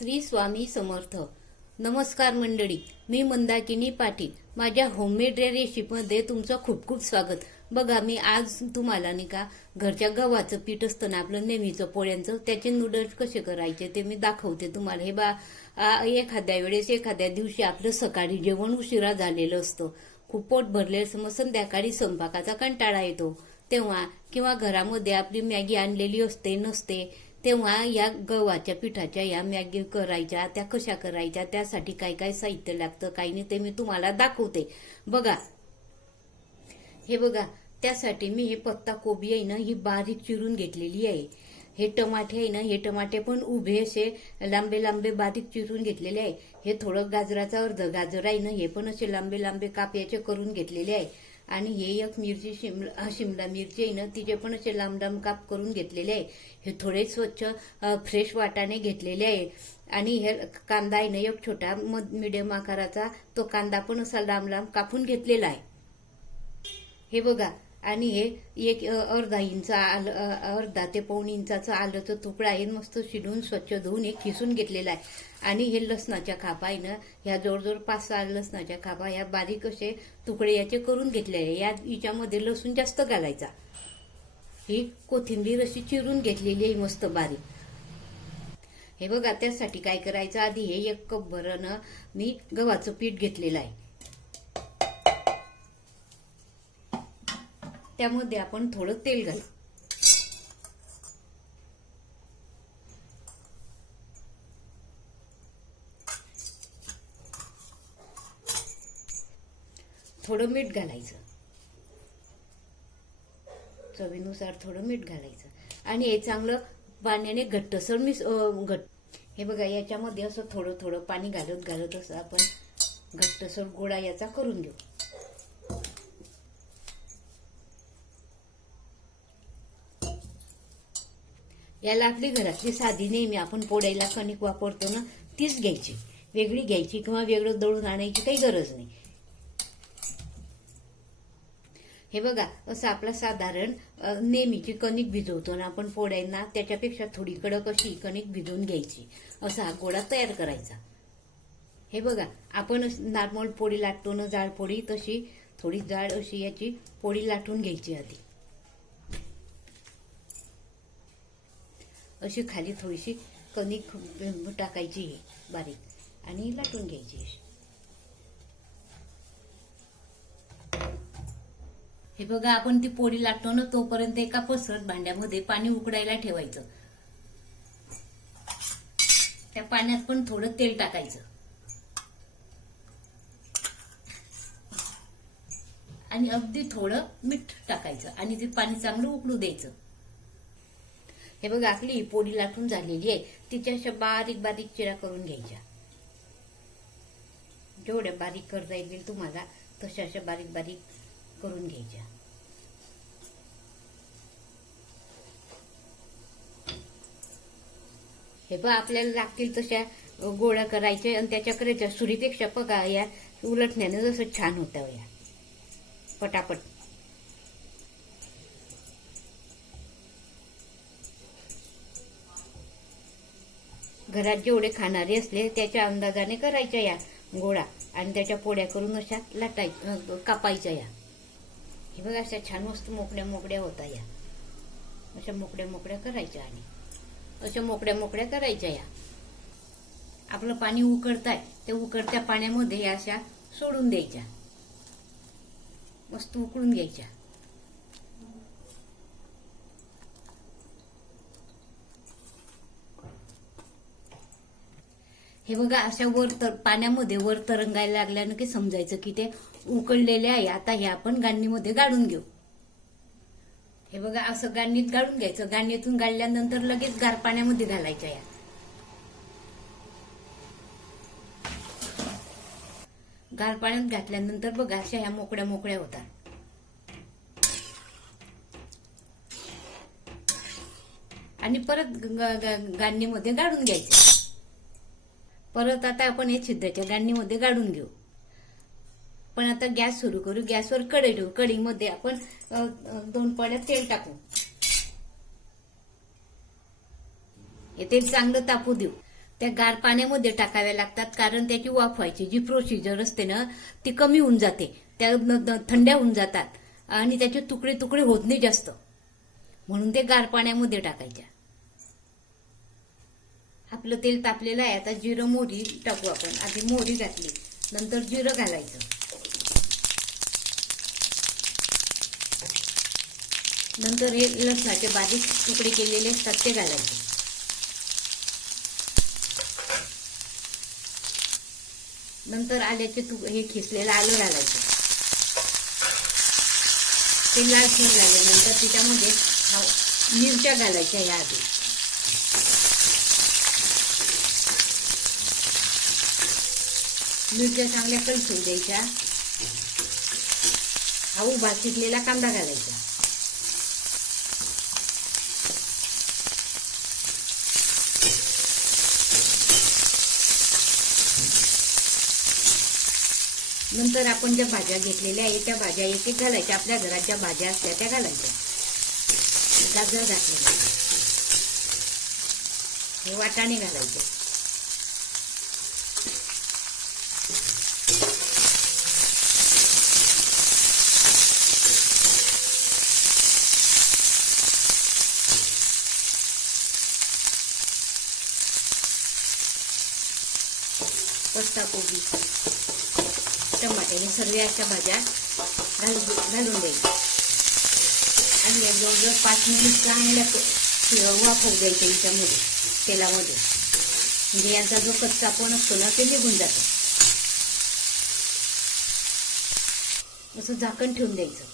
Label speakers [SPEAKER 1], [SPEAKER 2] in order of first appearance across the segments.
[SPEAKER 1] श्री स्वामी समर्थ. नमस्कार मंडळी मी मंदाकिनी पाटील. माझ्या होममेड रेसिपीमध्ये तुमचं खूप खूप स्वागत. बघा मी आज तुम्हाला नाही का घरच्या गव्हाचं पीठ असतं ना आपलं नेहमीचं पोळ्यांचं त्याचे नूडल्स कसे करायचे ते मी दाखवते तुम्हाला. हे बा एखाद्या वेळेस एखाद्या दिवशी आपलं सकाळी जेवण उशिरा झालेलं असतं. खूप पोट भरले असं मग संध्याकाळी स्वयंपाकाचा कंटाळा येतो. तेव्हा किंवा घरामध्ये आपली मॅगी आणलेली असते नसते तेव्हा या गव्हाच्या पिठाच्या या मॅगी करायच्या त्या कशा करायच्या त्यासाठी काय काय साहित्य लागतं काही नाही ते मी तुम्हाला दाखवते. बघा. हे बघा त्यासाठी मी हे पत्ता कोबी आहे ना ही बारीक चिरून घेतलेली आहे. हे टमाटे आहे ना हे टमाटे पण उभे असे लांबे लांबे बारीक चिरून घेतलेले आहे. हे थोडं गाजराचा अर्ध गाजर आहे ना हे पण असे लांबे लांबे काप याचे करून घेतलेले आहे. आणि हे एक मिरची शिमला शिमला मिरची आहे ना तिचे पण असे लांब लांब काप करून घेतलेले आहे. हे थोडे स्वच्छ फ्रेश वाटाणे घेतलेले आहे. आणि हे कांदा आहे ना एक छोटा मिडियम आकाराचा तो कांदा पण असा लांब लांब कापून घेतलेला आहे. हे बघा आणि हे एक अर्धा इंच आलं अर्धा ते पाऊण आलं तर तुकडा आहे मस्त शिडून स्वच्छ धुवून एक खिसून घेतलेला आहे. आणि हे लसणाच्या खापा आहे ना ह्या जवळजवळ पाच सहा लसणाच्या खापा ह्या बारीक असे तुकडे याचे करून घेतले आहे. या हिच्यामध्ये लसूण जास्त घालायचा. ही कोथिंबीर अशी चिरून घेतलेली आहे मस्त बारीक. हे बघा त्यासाठी काय करायचं? आधी हे एक कप भरनं मी गव्हाचं पीठ घेतलेलं आहे. त्यामध्ये आपण थोडं तेल घालू. थोडं मीठ घालायचं. चवीनुसार थोडं मीठ घालायचं. आणि हे चांगलं पाण्याने घट्टसर मिस घट्ट. हे बघा याच्यामध्ये असं थोडं थोडं पाणी घालत घालत असं आपण घट्टसर गोळा याचा करून घेऊ. याला आपली घरातली साधी नेहमी आपण पोडायला कणिक वापरतो ना तीच घ्यायची. वेगळी घ्यायची किंवा वेगळं दळून आणायची काही गरज नाही. हे बघा असं आपला साधारण नेहमीची कणिक भिजवतो ना आपण पोड्यांना त्याच्यापेक्षा थोडी कडक अशी कणिक भिजवून घ्यायची. असा हा गोळा तयार करायचा. हे बघा आपण नॉर्मल पोळी लाटतो ना जाड पोळी तशी थोडी जाड अशी याची पोळी लाटून घ्यायची आधी. अशी खाली थोडीशी कणिक टाकायची आहे बारीक. आणि लाटून घ्यायची अशी. हे बघा आपण ती पोळी लाटतो ना तोपर्यंत एका पसरत भांड्यामध्ये पाणी उकडायला ठेवायचं. त्या पाण्यात पण थोडं तेल टाकायचं. आणि अगदी थोडं मीठ टाकायचं आणि ते पाणी चांगलं उकळू द्यायचं. हे बघा आपली पोळी लाटून झालेली आहे. तिच्या अशा बारीक बारीक चिरा करून घ्यायच्या. जेवढ्या बारीक करता येतील तुम्हाला तशा अशा बारीक बारीक करून घ्यायच्या. हे बघ आपल्याला लागतील तशा गोळ्या करायच्या आणि त्याच्याकडे सुरीपेक्षा बघा या उलटण्यानं जसं छान होतं या. पटापट. घरात जेवढे खाणारे असले त्याच्या अंदाजाने करायच्या या गोळा. आणि त्याच्या पोळ्या करून अशा लाटाय कापायच्या या. हे बघा अशा छान मस्त मोकड्या मोकड्या होता या. अशा मोकड्या मोकड्या करायच्या आणि. अशा मोकड्या मोकड्या करायच्या या. आपलं पाणी उकडताय ते उकडत्या पाण्यामध्ये अशा सोडून द्यायच्या. मस्त उकळून घ्यायच्या. हे बघा अशा वर तर पाण्यामध्ये वर तरंगायला लागल्यानं की समजायचं की ते उकळलेले आहे. आता हे आपण गांडीमध्ये गाळून घेऊ. हे बघा असं गाणीत गाळून घ्यायचं. गांडीतून गाळल्यानंतर लगेच गार पाण्यामध्ये घालायच्या या. गार पाण्यात घातल्यानंतर बघा अशा ह्या मोकळ्या मोकळ्या होतात. आणि परत ग- गाळून घ्यायचे. परत आता आपण हे छिद्राच्या गांडीमध्ये गाडून घेऊ. पण आता गॅस सुरू करू. गॅसवर कढई ठेवू. कढईमध्ये आपण दोन पड्या तेल टाकू. हे तेल चांगलं तापू देऊ. त्या गार पाण्यामध्ये टाकाव्या लागतात कारण त्याची वाफवायची जी प्रोसिजर असते ना ती कमी होऊन जाते. त्या थंड्या होऊन जातात. आणि त्याचे तुकडे तुकडे होत नाही जास्त. म्हणून ते गार पाण्यामध्ये टाकायच्या. आपलं तेल तापलेलं आहे आता जिरं मोहरी टाकू आपण. आधी मोहरी घातली नंतर जिरं घालायचं. नंतर हे लसणाचे बारीक तुकडे केलेले असतात ते घालायचे. नंतर आल्याचे तू हे खिसलेलं आलं घालायचं. ते लालसर झाल्यानंतर त्याच्यामध्ये मिरच्या घालायच्या या आधी. मिरच्या चांगल्या कलसून द्यायच्या. हा उभा चिरलेला कांदा घालायचा. नंतर आपण ज्या भाज्या घेतलेल्या आहेत त्या भाज्या एक एक घालायच्या. आपल्या घरात ज्या भाज्या असल्या त्या घालायच्या. गाजर घातलेलं हे वाटाणे घालायचे. पत्ता कोबी. टमाटे हे सर्व अशा भाज्या घालून घालून द्यायच्या आणि एक जवळजवळ पाच मिनिट चांगल्या वाफवू द्यायचे याच्यामध्ये तेलामध्ये. म्हणजे यांचा जो कच्चा पण असतो ना ते निघून जातं. असं झाकण ठेवून द्यायचं.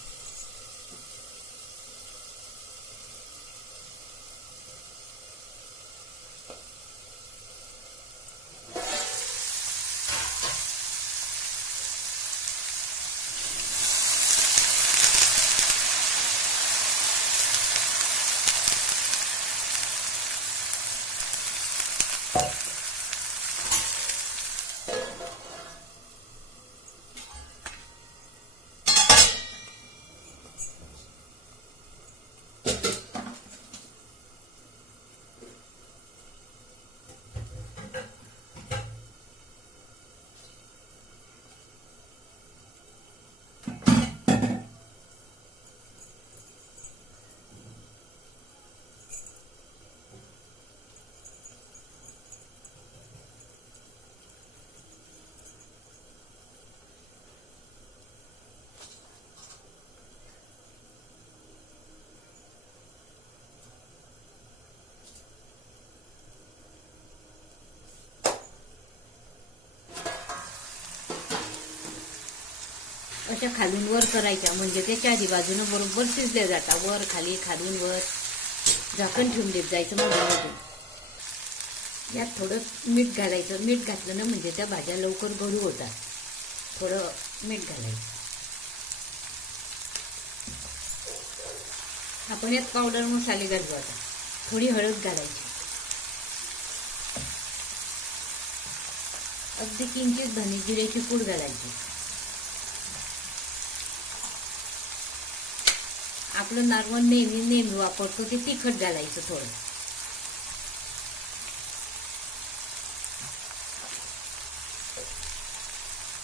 [SPEAKER 1] अशा खालून वर करायच्या. म्हणजे ते चारी बाजूनं बरोबर शिजल्या जातात. वर खाली खालून वर. झाकण ठेवून देत जायचं मधून यात थोडं मीठ घालायचं. मीठ घातलं ना म्हणजे त्या भाज्या लवकर गळू होतात. थोडं मीठ घालायचं. आपण यात पावडर मसाले घालू आता. थोडी हळद घालायची. अगदी किंचित धने जिऱ्याची पूड घालायची. आपलं नारवण नेहमी नेहमी वापरतो ते तिखट घालायचं थोडं.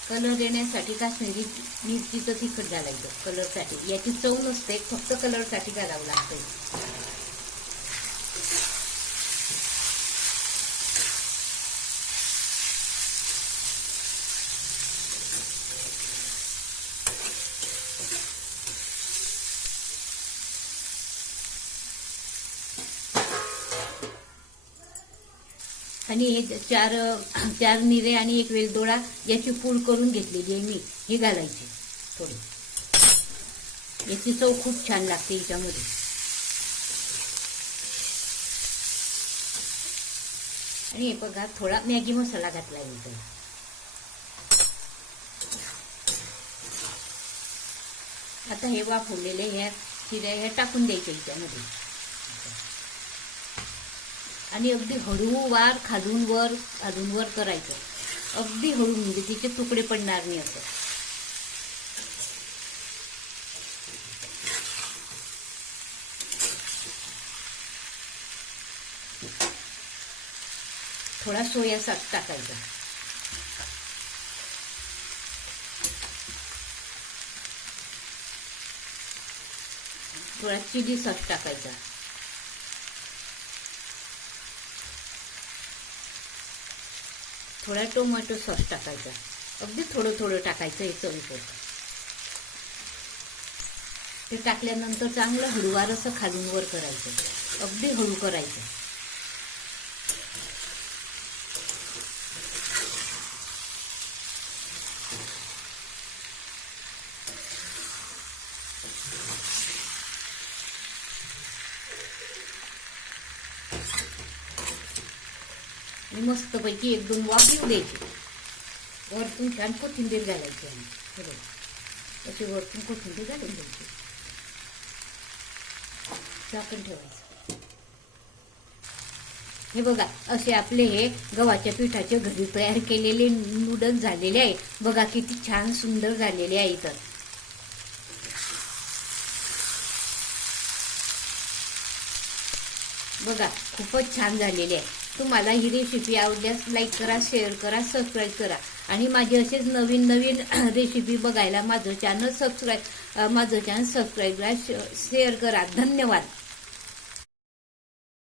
[SPEAKER 1] कलर देण्यासाठी काश्मीरी मिरचीचं तिखट घालायचं कलरसाठी याची चव नसते फक्त कलरसाठी घालावं लागतं आणि हे चार चार निरे आणि एक वेलदोडा याची पूड करून घेतलेली आहे मी. हे घालायची थोडी. याची चव खूप छान लागते याच्यामध्ये आणि हे बघा थोडा मॅगी मसाला घातला आहे आता हे वाफवलेले ह्या चिऱ्या ह्या टाकून द्यायच्या याच्यामध्ये आणि अगदी हळूवार खालून वर खालून वर करायचं. अगदी हळू म्हणजे तिचे तुकडे पडणार नाही असं. थोडा सोया सॉस टाकायचा. थोडा चिली सॉस टाकायचा. थोडा टोमॅटो सॉस टाकायचा. अगदी थोडं थोडं टाकायचं हे चवीपुरतं. ते टाकल्यानंतर चांगलं हळूवार असं खालून वर करायचं. अगदी हळू करायचं. आणि मस्तपैकी एक दोन वाफ येऊ द्यायची. वरतून छान कोथिंबीर घालायची आम्ही. बरोबर अशी वरतून कोथिंबीर घालून द्यायची झाकण ठेवायचं. हे बघा असे आपले हे गव्हाच्या पिठाचे घरी तयार केलेले नूडल्स झालेले आहे बघा किती छान सुंदर झालेले आहे तर बघा खूपच छान झालेले आहे. तुम्हाला ही रेसिपी आवडल्यास लाईक करा शेअर करा सबस्क्राईब करा. आणि माझे असेच नवीन नवीन रेसिपी बघायला माझं चॅनल सबस्क्राईब माझं चॅनल सबस्क्राईब करा शेअर करा. धन्यवाद.